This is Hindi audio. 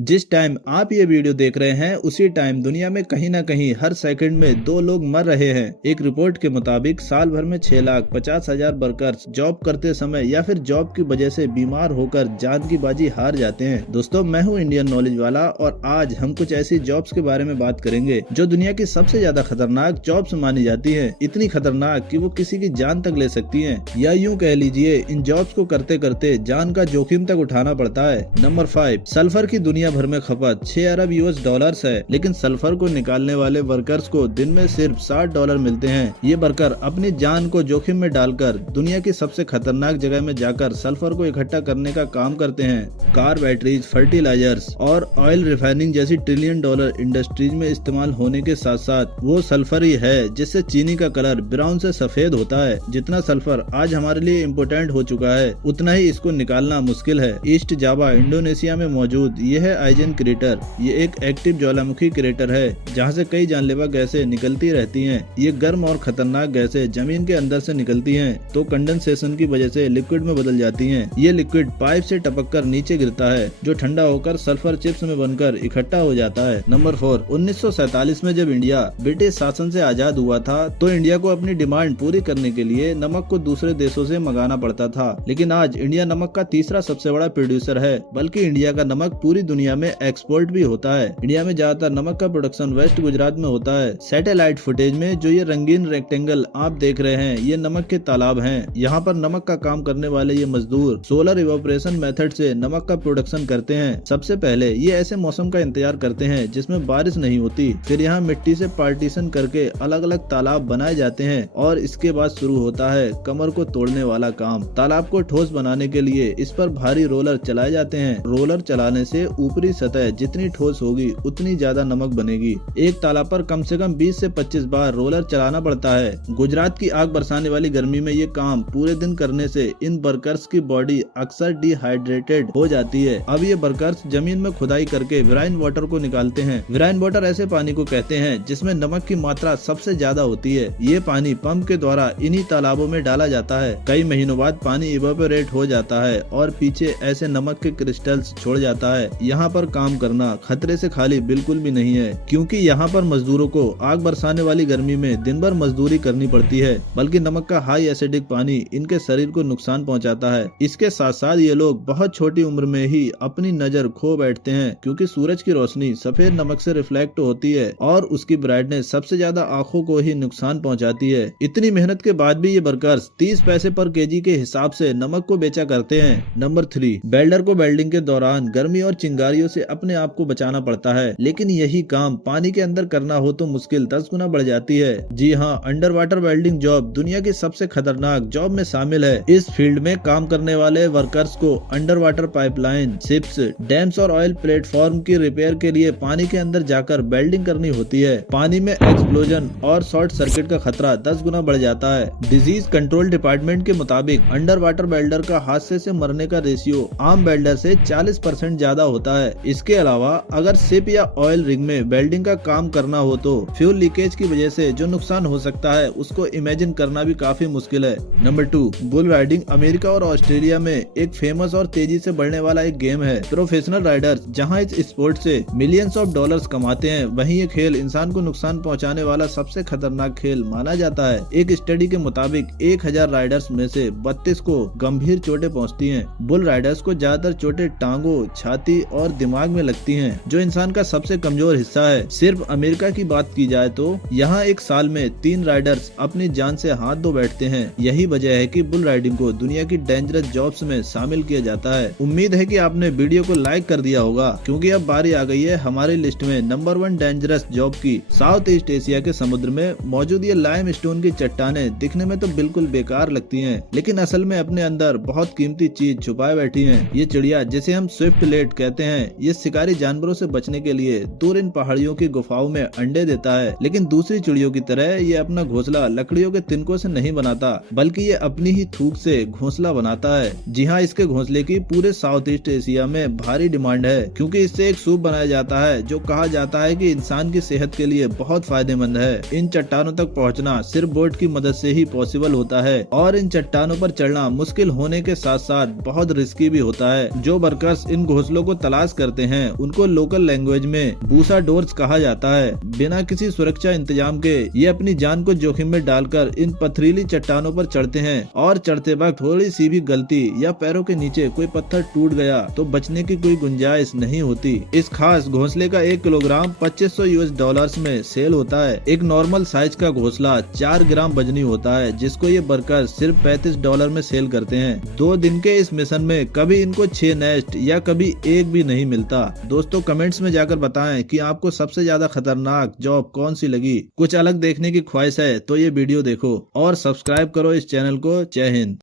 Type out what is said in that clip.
जिस टाइम आप ये वीडियो देख रहे हैं उसी टाइम दुनिया में कहीं ना कहीं हर सेकंड में 2 लोग मर रहे हैं। एक रिपोर्ट के मुताबिक साल भर में 6,50,000 वर्कर्स जॉब करते समय या फिर जॉब की वजह से बीमार होकर जान की बाजी हार जाते हैं। दोस्तों, मैं हूं इंडियन नॉलेज वाला और आज हम कुछ ऐसी जॉब्स के बारे में बात करेंगे जो दुनिया की सबसे ज्यादा खतरनाक जॉब्स मानी जाती है। इतनी खतरनाक कि वो किसी की जान तक ले सकती है, या यूँ कह लीजिए इन जॉब्स को करते करते जान का जोखिम तक उठाना पड़ता है। नंबर 5, सल्फर की दुनिया भर में खपत 6 अरब US है, लेकिन सल्फर को निकालने वाले वर्कर्स को दिन में सिर्फ $60 मिलते हैं। ये वर्कर अपनी जान को जोखिम में डालकर दुनिया की सबसे खतरनाक जगह में जाकर सल्फर को इकट्ठा करने का काम करते हैं। कार बैटरीज, फर्टिलाइजर्स और ऑयल रिफाइनिंग जैसी $1 ट्रिलियन इंडस्ट्रीज में इस्तेमाल होने के साथ साथ वो सल्फर ही है जिससे चीनी का कलर ब्राउन से सफेद होता है। जितना सल्फर आज हमारे लिए इम्पोर्टेंट हो चुका है, उतना ही इसको निकालना मुश्किल है। ईस्ट जावा इंडोनेशिया में मौजूद यह है आइजन क्रेटर। ये एक एक्टिव ज्वालामुखी क्रेटर है जहाँ से कई जानलेवा गैसें निकलती रहती हैं। ये गर्म और खतरनाक गैसें जमीन के अंदर से निकलती हैं तो कंडेंसेशन की वजह से लिक्विड में बदल जाती हैं। ये लिक्विड पाइप से टपककर नीचे गिरता है जो ठंडा होकर सल्फर चिप्स में बनकर इकट्ठा हो जाता है। नंबर 4, 1947 में जब इंडिया ब्रिटिश शासन से आजाद हुआ था तो इंडिया को अपनी डिमांड पूरी करने के लिए नमक को दूसरे देशों से मंगाना पड़ता था, लेकिन आज इंडिया नमक का तीसरा सबसे बड़ा प्रोड्यूसर है। बल्कि इंडिया का नमक पूरी दुनिया में एक्सपोर्ट भी होता है। इंडिया में ज्यादातर नमक का प्रोडक्शन वेस्ट गुजरात में होता है। सैटेलाइट फुटेज में जो ये रंगीन रेक्टेंगल आप देख रहे हैं, ये नमक के तालाब हैं। यहाँ पर नमक का काम करने वाले ये मजदूर सोलर इवेपोरेशन मेथड से नमक का प्रोडक्शन करते हैं। सबसे पहले ये ऐसे मौसम का इंतजार करते हैं जिसमें बारिश नहीं होती, फिर यहाँ मिट्टी से पार्टीशन करके अलग अलग तालाब बनाए जाते हैं और इसके बाद शुरू होता है कमर को तोड़ने वाला काम। तालाब को ठोस बनाने के लिए इस पर भारी रोलर चलाए जाते हैं। रोलर चलाने से ऊपरी सतह जितनी ठोस होगी उतनी ज्यादा नमक बनेगी। एक तालाब पर कम से कम 20 से 25 बार रोलर चलाना पड़ता है। गुजरात की आग बरसाने वाली गर्मी में ये काम पूरे दिन करने से इन वर्कर्स की बॉडी अक्सर डिहाइड्रेटेड हो जाती है। अब ये वर्कर्स जमीन में खुदाई करके वेराइन वाटर को निकालते हैं। वेराइन वाटर ऐसे पानी को कहते हैं जिसमें नमक की मात्रा सबसे ज्यादा होती है। ये पानी पंप के द्वारा इन्हीं तालाबों में डाला जाता है। कई महीनों बाद पानी इवेपोरेट हो जाता है और पीछे ऐसे नमक के क्रिस्टल्स छोड़ जाता है। यहाँ पर काम करना खतरे से खाली बिल्कुल भी नहीं है, क्योंकि यहाँ पर मजदूरों को आग बरसाने वाली गर्मी में दिन भर मजदूरी करनी पड़ती है। बल्कि नमक का हाई एसिडिक पानी इनके शरीर को नुकसान पहुँचाता है। इसके साथ साथ ये लोग बहुत छोटी उम्र में ही अपनी नजर खो बैठते हैं, क्योंकि सूरज की रोशनी सफेद नमक से रिफ्लेक्ट होती है और उसकी ब्राइटनेस सबसे ज्यादा आंखों को ही नुकसान पहुँचाती है। इतनी मेहनत के बाद भी ये वर्कर्स 30 पैसे पर केजी के हिसाब से नमक को बेचा करते हैं। नंबर 3, वेल्डर को वेल्डिंग के दौरान गर्मी और चिंगारियों से अपने आप को बचाना पड़ता है, लेकिन यही काम पानी के अंदर करना हो तो मुश्किल 10 गुना बढ़ जाती है। जी हाँ, अंडर वाटर वेल्डिंग जॉब दुनिया की सबसे खतरनाक जॉब में शामिल है। इस फील्ड में काम करने वाले वर्कर्स को under water pipeline, ships, dams और ऑयल प्लेटफॉर्म की रिपेयर के लिए पानी के अंदर जाकर वेल्डिंग करनी होती है। पानी में एक्सप्लोजन और शॉर्ट सर्किट का खतरा 10 गुना बढ़ जाता है। डिजीज कंट्रोल डिपार्टमेंट के मुताबिक अंडर वाटर वेल्डर का हादसे से मरने का रेशियो आम वेल्डर से 40% ज्यादा होता है। इसके अलावा अगर शिप या ऑयल रिग में वेल्डिंग का काम करना हो तो फ्यूल लीकेज की वजह से जो नुकसान हो सकता है उसको इमेजिन करना भी काफी मुश्किल है। नंबर 2, बुल राइडिंग अमेरिका और ऑस्ट्रेलिया में एक फेमस और तेजी से बढ़ने वाला एक गेम है। प्रोफेशनल राइडर्स जहां इस स्पोर्ट से मिलियंस ऑफ डॉलर्स कमाते हैं, वहीं ये खेल इंसान को नुकसान पहुंचाने वाला सबसे खतरनाक खेल माना जाता है। एक स्टडी के मुताबिक 1000 राइडर्स में से 32 को गंभीर चोटें पहुँचती है। बुल राइडर्स को ज्यादातर चोटें टांगों, छाती और दिमाग में लगती हैं, जो इंसान का सबसे कमजोर हिस्सा है। सिर्फ अमेरिका की बात की जाए तो यहाँ एक साल में 3 राइडर्स अपनी जान से हाथ धो बैठते हैं। यही वजह है कि बुल राइडिंग को दुनिया की डेंजरस जॉब्स में शामिल किया जाता है। उम्मीद है कि आपने वीडियो को लाइक कर दिया होगा, क्योंकि अब बारी आ गई है हमारी लिस्ट में नंबर 1 डेंजरस जॉब की। साउथ ईस्ट एशिया के समुद्र में मौजूद ये लाइम स्टोन की चट्टानें दिखने में तो बिल्कुल बेकार लगती हैं, लेकिन असल में अपने अंदर बहुत कीमती चीज छुपाए बैठी है। ये चिड़िया जिसे हम स्विफ्ट लेट कहते हैं, ये शिकारी जानवरों से बचने के लिए दूर इन पहाड़ियों की गुफाओं में अंडे देता है, लेकिन दूसरी चिड़ियों की तरह ये अपना घोंसला लकड़ियों के तिनकों से नहीं बनाता, बल्कि ये अपनी ही थूक से घोंसला बनाता है। जी हाँ, इसके घोंसले की पूरे साउथ ईस्ट एशिया में भारी डिमांड है, क्योंकि इससे एक सूप बनाया जाता है जो कहा जाता है कि इंसान की सेहत के लिए बहुत फायदेमंद है। इन चट्टानों तक पहुँचना सिर्फ बोट की मदद से ही पॉसिबल होता है और इन चट्टानों पर चढ़ना मुश्किल होने के साथ साथ बहुत रिस्की भी होता है। जो वर्कर्स इन घोंसलों को तलाश प्रयास करते हैं उनको लोकल लैंग्वेज में बूसाडोर्स कहा जाता है। बिना किसी सुरक्षा इंतजाम के ये अपनी जान को जोखिम में डालकर इन पथरीली चट्टानों पर चढ़ते हैं और चढ़ते वक्त थोड़ी सी भी गलती या पैरों के नीचे कोई पत्थर टूट गया तो बचने की कोई गुंजाइश नहीं होती। इस खास घोंसले का 1 किलोग्राम $2500 में सेल होता है। एक नॉर्मल साइज का घोंसला 4 ग्राम वजनी होता है, जिसको ये वर्कर सिर्फ $35 में सेल करते हैं। 2 दिन के इस मिशन में कभी इनको 6 नेस्ट या कभी एक भी नहीं मिलता। दोस्तों कमेंट्स में जाकर बताएं कि आपको सबसे ज्यादा खतरनाक जॉब कौन सी लगी। कुछ अलग देखने की ख्वाहिश है तो ये वीडियो देखो और सब्सक्राइब करो इस चैनल को। जय हिंद।